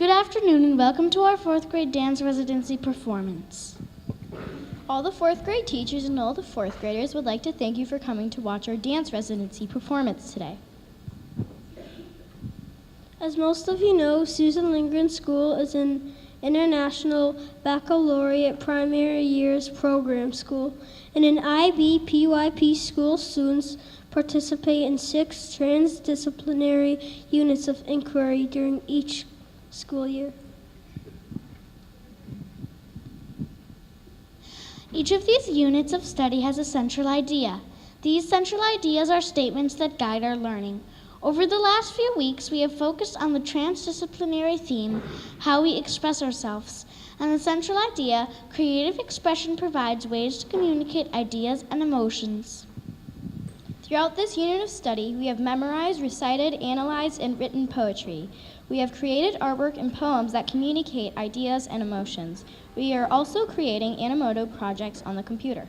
Good afternoon and welcome to our 4th grade dance residency performance. All the 4th grade teachers and all the 4th graders would like to thank you for coming to watch our dance residency performance today. As most of you know, Susan Lindgren School is an international baccalaureate primary years program school. In an IB/PYP school, students participate in 6 transdisciplinary units of inquiry during each school year. Each of these units of study has a central idea. These central ideas are statements that guide our learning. Over the last few weeks, we have focused on the transdisciplinary theme, how we express ourselves, and the central idea, creative expression, provides ways to communicate ideas and emotions. Throughout this unit of study, we have memorized, recited, analyzed, and written poetry. We have created artwork and poems that communicate ideas and emotions. We are also creating Animoto projects on the computer.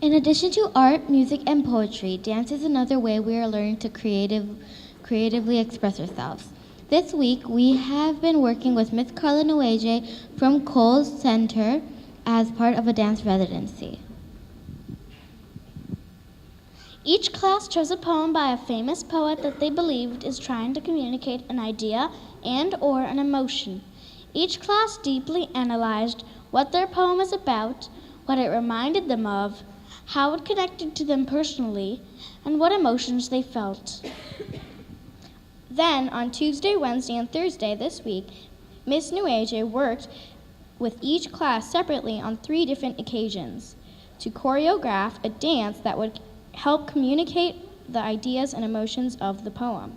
In addition to art, music, and poetry, dance is another way we are learning to creatively express ourselves. This week, we have been working with Miss Carla Nuege from Coles Center as part of a dance residency. Each class chose a poem by a famous poet that they believed is trying to communicate an idea and/or an emotion. Each class deeply analyzed what their poem is about, what it reminded them of, how it connected to them personally, and what emotions they felt. Then, on Tuesday, Wednesday, and Thursday this week, Miss Nuege worked with each class separately on 3 different occasions to choreograph a dance that would help communicate the ideas and emotions of the poem.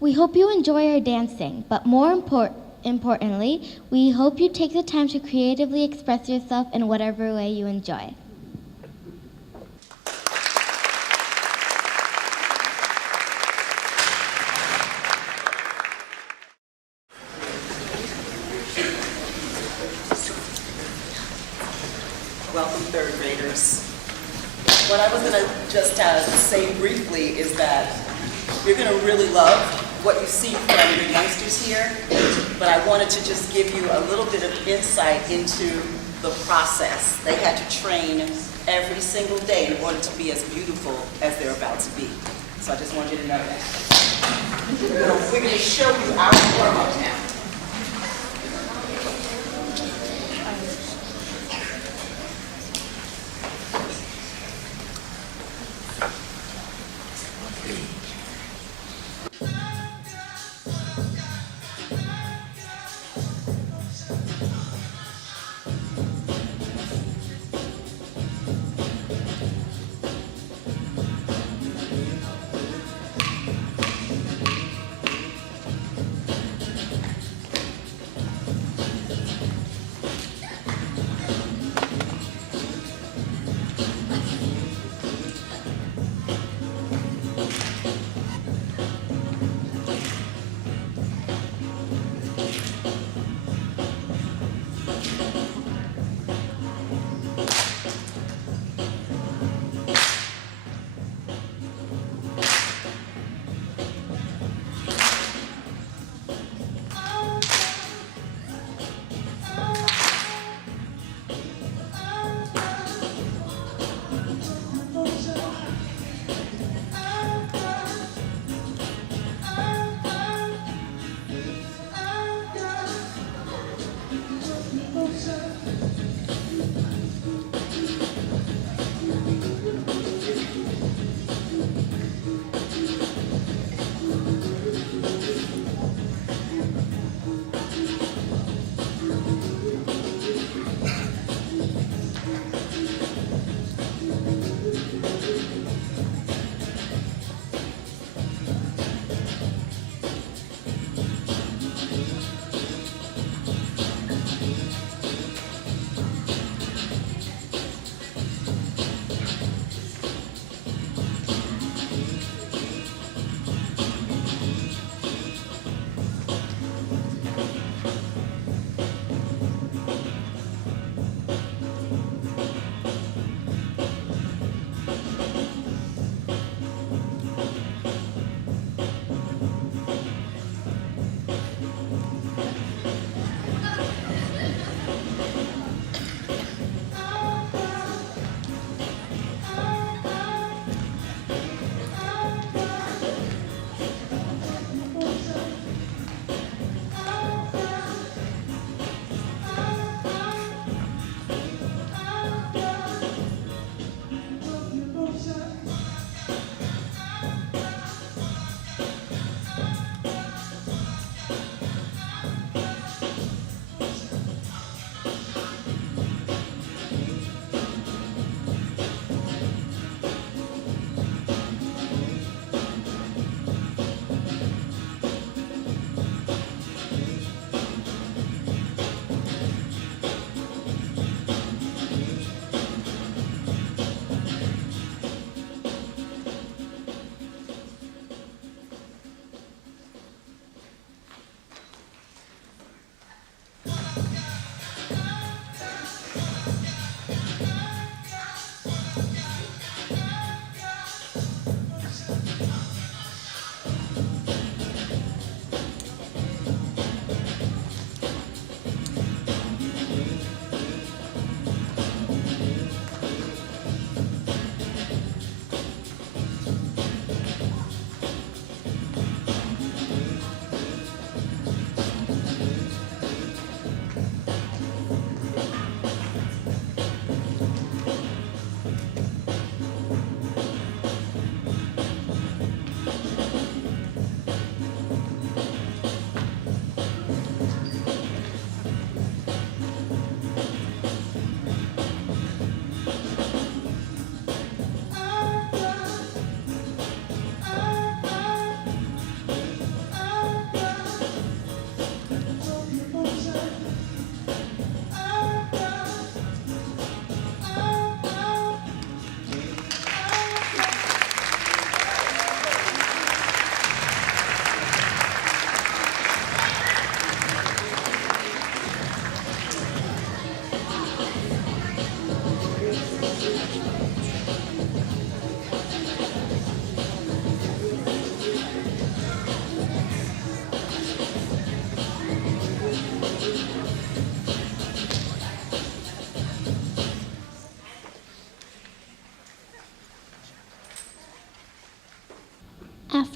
We hope you enjoy our dancing, but more importantly, we hope you take the time to creatively express yourself in whatever way you enjoy. Welcome, 3rd graders. What I was going to just say briefly is that you're going to really love what you see from your youngsters here, but I wanted to just give you a little bit of insight into the process. They had to train every single day in order to be as beautiful as they're about to be. So I just want you to know that. We're going to show you our warm-up now.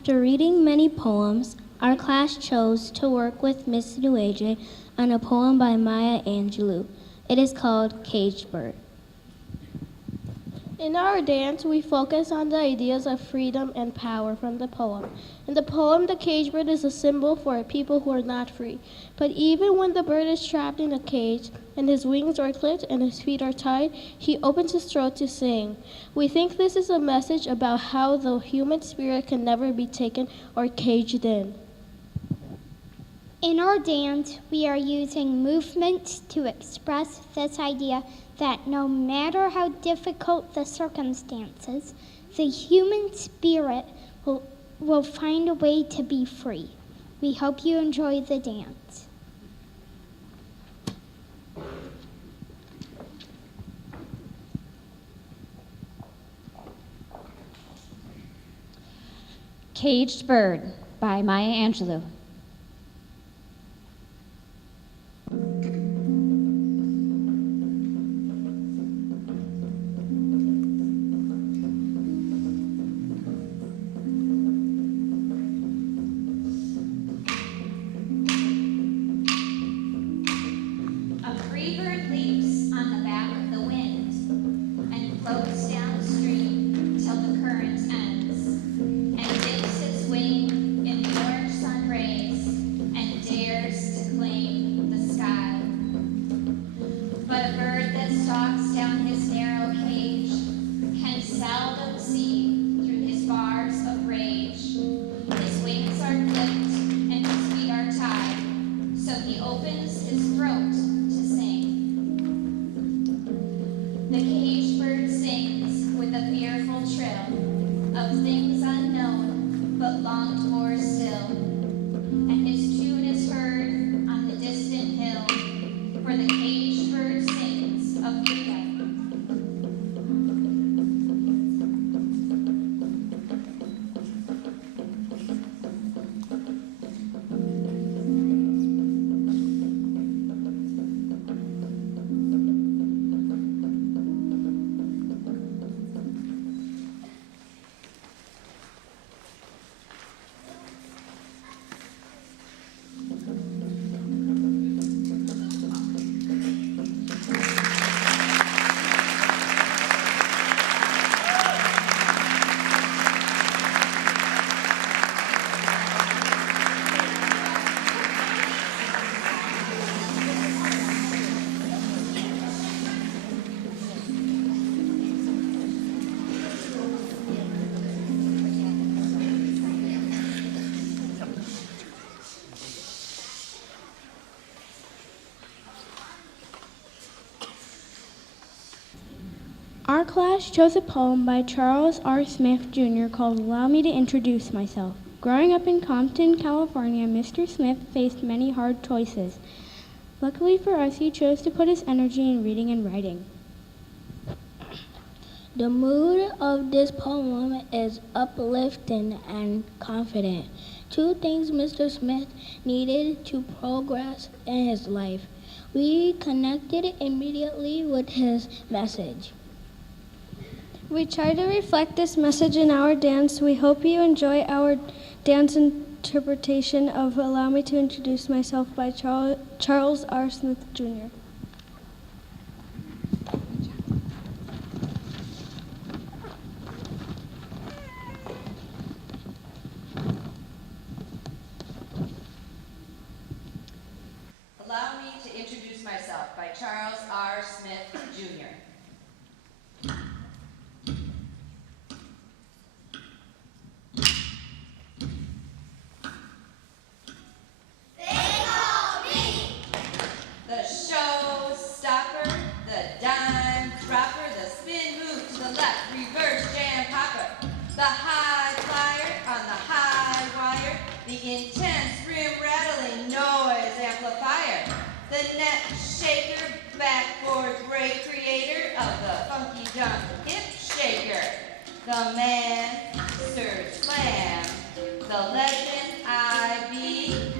After reading many poems, our class chose to work with Miss Nuege on a poem by Maya Angelou. It is called Caged Bird. In our dance, we focus on the ideas of freedom and power from the poem. In the poem, the caged bird is a symbol for people who are not free. But even when the bird is trapped in a cage and his wings are clipped and his feet are tied, he opens his throat to sing. We think this is a message about how the human spirit can never be taken or caged in. In our dance, we are using movement to express this idea that no matter how difficult the circumstances, the human spirit will find a way to be free. We hope you enjoy the dance. Caged Bird by Maya Angelou. Our class chose a poem by Charles R. Smith Jr. called Allow Me to Introduce Myself. Growing up in Compton, California, Mr. Smith faced many hard choices. Luckily for us, he chose to put his energy in reading and writing. The mood of this poem is uplifting and confident. Two things Mr. Smith needed to progress in his life. We connected immediately with his message. We try to reflect this message in our dance. We hope you enjoy our dance interpretation of Allow Me to Introduce Myself by Charles R. Smith Jr. Allow Me to Introduce Myself by Charles R. Smith Jr. The showstopper, the dime dropper, the spin move to the left, reverse jam popper, the high flyer on the high wire, the intense rim rattling noise amplifier, the net shaker, backboard break creator of the funky jump hip shaker, the man serves slam, the legend I be.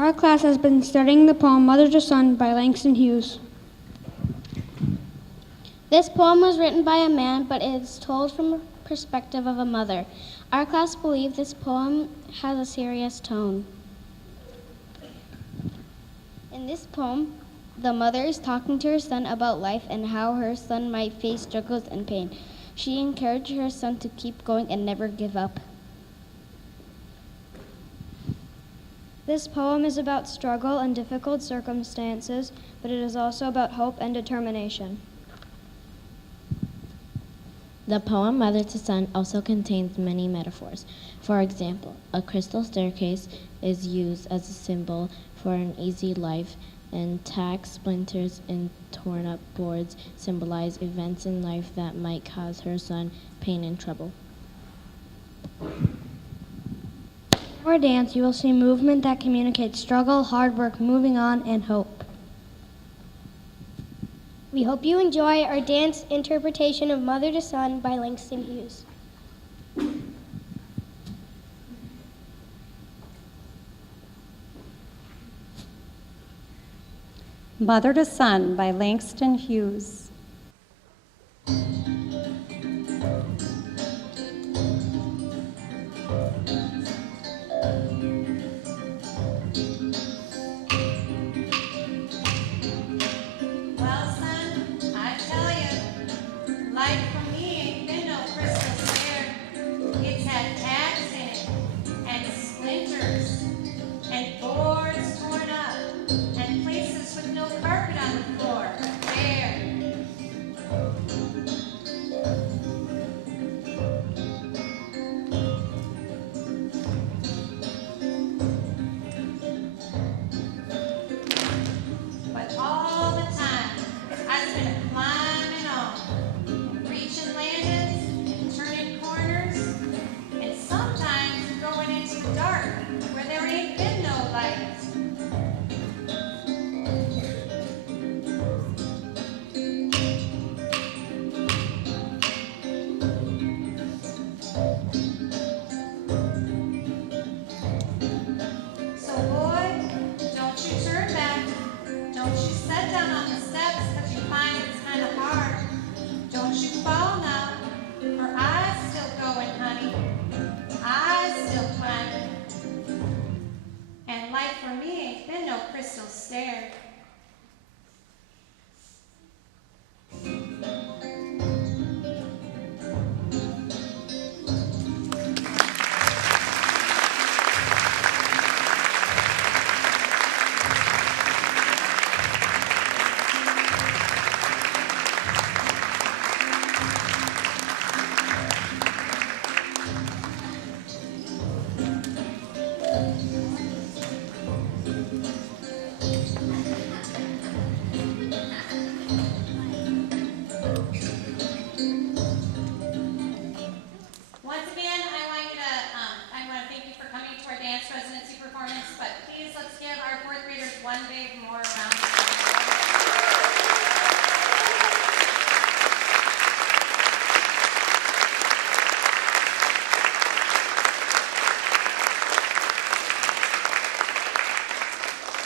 Our class has been studying the poem Mother to Son by Langston Hughes. This poem was written by a man, but it is told from the perspective of a mother. Our class believes this poem has a serious tone. In this poem, the mother is talking to her son about life and how her son might face struggles and pain. She encouraged her son to keep going and never give up. This poem is about struggle and difficult circumstances, but it is also about hope and determination. The poem Mother to Son also contains many metaphors. For example, a crystal staircase is used as a symbol for an easy life, and tack splinters and torn up boards symbolize events in life that might cause her son pain and trouble. In our dance, you will see movement that communicates struggle, hard work, moving on, and hope. We hope you enjoy our dance interpretation of Mother to Son by Langston Hughes. Mother to Son by Langston Hughes. Well, son, I tell you, life for me ain't been no crystal stair. It's had tacks in it, and splinters, and boards torn up, and places with no carpet on the floor. Bare. But all the time, I've been climbing on, reaching landings, and turning corners, and sometimes going into the dark where there ain't been no light. So boy, don't you turn back. Don't you sit down on the steps because you find it's kind of hard. Don't you fall now, for I's still going, honey. I's still climbing. And life for me ain't been no crystal stair. Once again, I want to thank you for coming to our dance residency performance, but please let's give our fourth graders one big more round of applause.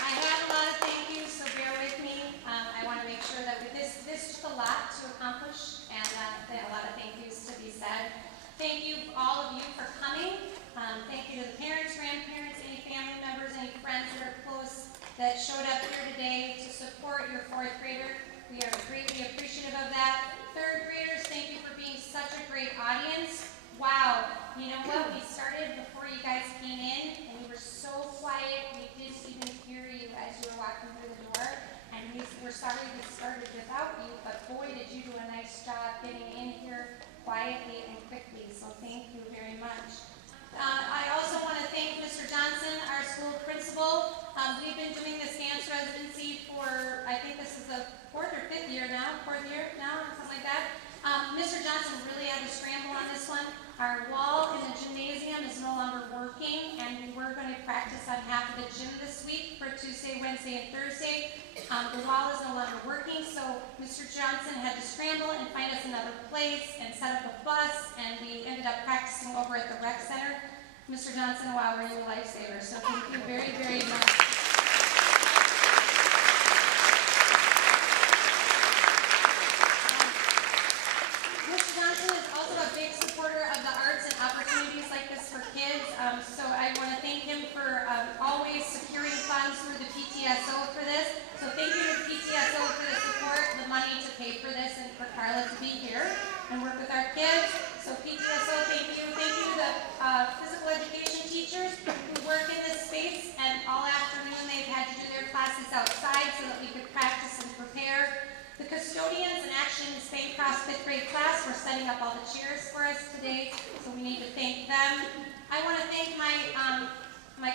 I have a lot of thank yous, so bear with me. I want to make sure that this took a lot to accomplish, and there are a lot of thank yous to be said. Thank you, all of you, for coming. Thank you to the parents, grandparents, any family members, any friends that are close that showed up here today to support your fourth grader. We are greatly appreciative of that. Third graders, thank you for being such a great audience. Wow, you know what? We started before you guys came in, and we were so quiet, we didn't even hear you as you were walking through the door. And we're sorry we started without you, but boy, did you do a nice job getting in here quietly and quickly, so thank you very much. I also want to thank Mr. Johnson, our school principal. We've been doing this dance residency for, I think this is the fourth year now, something like that. Mr. Johnson really had to scramble on this one. Our wall in the gymnasium is no longer working, and we were going to practice on half of the gym this week for Tuesday, Wednesday, and Thursday. The wall is no longer working, so Mr. Johnson had to scramble and find us another place and set up a bus, and we ended up practicing over at the rec center. Mr. Johnson, wow, we're your lifesaver, so thank you very, very much. all the cheers for us today, so we need to thank them. I want to thank my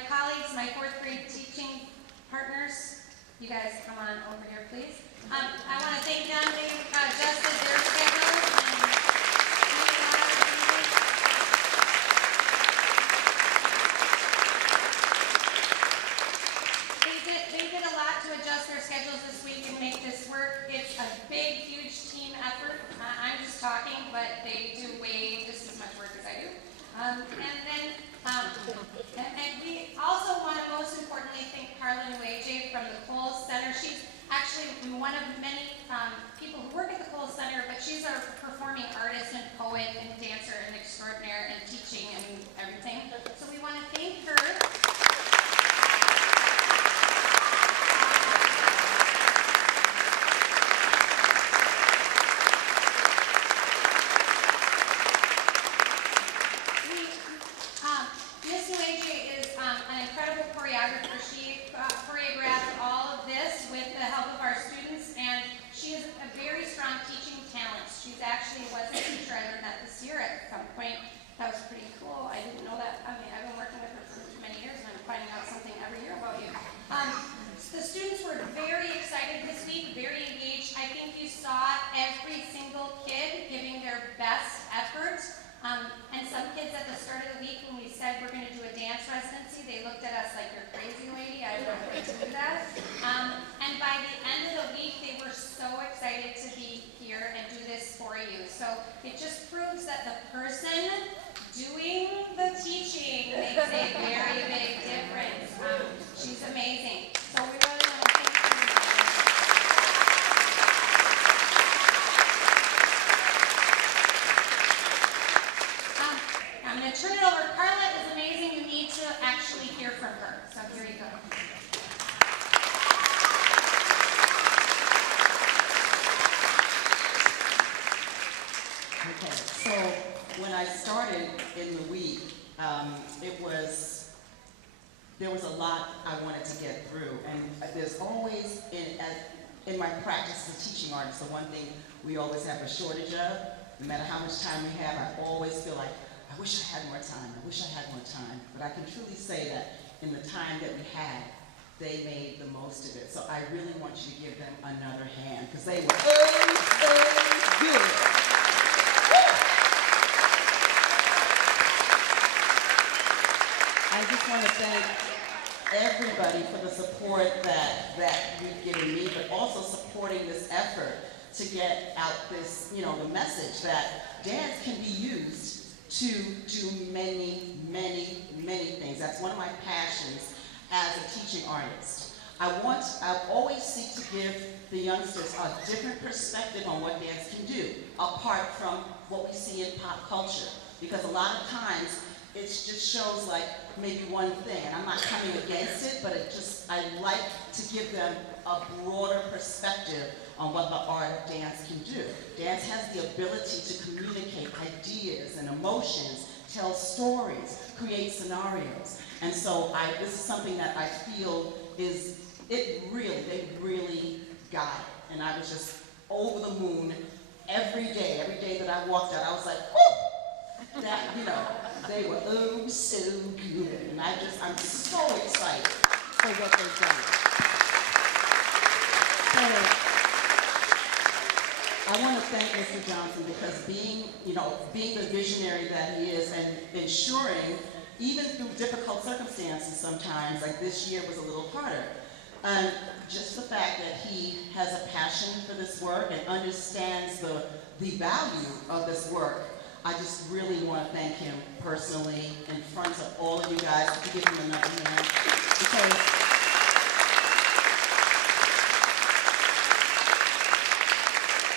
colleagues, my fourth grade teaching partners. You guys come on over here, please. I want to thank them. They adjusted their schedules and they did a lot to adjust their schedules this week and make this work. It's a big, huge team effort. I'm just talking, but they do way just as much work as I do. And we also want to most importantly thank Carla Nuege from the Kohl's Center. She's actually one of many people who work at the Kohl's Center, but she's our performing artist and poet and dancer and extraordinaire and teaching and everything. So we want to thank her. Miss Nuege is an incredible choreographer. She choreographed all of this with the help of our students, and she is a very strong teaching talent. She's actually was a teacher. I learned that this year at some point. That was pretty cool. I didn't know that. I mean, I've been working with her for many years, and I'm finding out something every year about you. The students were very excited this week, very engaged. I think you saw every single kid giving their best effort. And some kids at the start of the week, when we said we're going to do a dance residency, they looked at us like, "You're crazy, lady. I don't know how to do that." And by the end of the week, they were so excited to be here and do this for you. So it just proves that the person doing the teaching makes a very big difference. She's amazing. So we really want to thank you. I'm going to turn it over. Carla is amazing. You need to actually hear from her. So here you go. Okay, so when I started in the week, there was a lot I wanted to get through, and there's always, in my practice as a teaching artist, the one thing we always have a shortage of, no matter how much time we have, I always feel like, I wish I had more time, I wish I had more time, but I can truly say that in the time that we had, they made the most of it. So I really want you to give them another hand, because they were good. I just want to thank everybody for the support that you've given me, but also supporting this effort to get out this, the message that dance can be used to do many, many, many things. That's one of my passions as a teaching artist. I always seek to give the youngsters a different perspective on what dance can do, apart from what we see in pop culture. Because a lot of times, it just shows like maybe one thing, and I'm not coming against it, but I like to give them a broader perspective on what the art of dance can do. Dance has the ability to communicate ideas and emotions, tell stories, create scenarios. And so this is something that I feel they really got it. And I was just over the moon every day that I walked out, I was like, whoo! That, they were so good. And I'm so excited for what they've done. So, I want to thank Mr. Johnson because being the visionary that he is and ensuring, even through difficult circumstances sometimes, like this year was a little harder, and just the fact that he has a passion for this work and understands the value of this work, I just really want to thank him personally in front of all of you guys to give him another hand. Because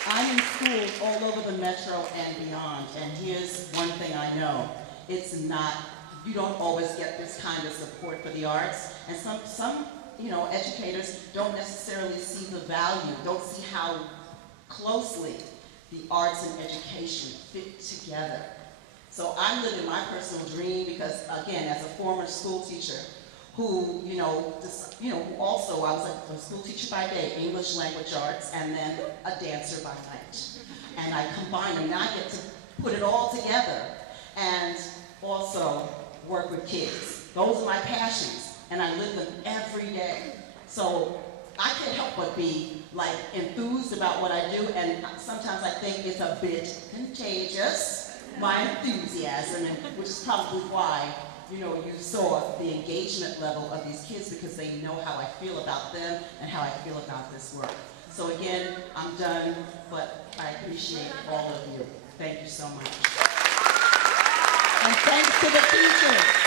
I'm in schools all over the metro and beyond, and here's one thing I know. You don't always get this kind of support for the arts, and some educators don't necessarily see the value, don't see how closely the arts and education fit together. So I'm living my personal dream because, again, as a former school teacher who, also I was a school teacher by day, English language arts, and then a dancer by night. And I combine them. Now I get to put it all together and also work with kids. Those are my passions, and I live them every day. So I can't help but be like enthused about what I do, and sometimes I think it's a bit contagious, my enthusiasm, and which is probably why you saw the engagement level of these kids, because they know how I feel about them and how I feel about this work. So again, I'm done, but I appreciate all of you. Thank you so much. And thanks to the teachers.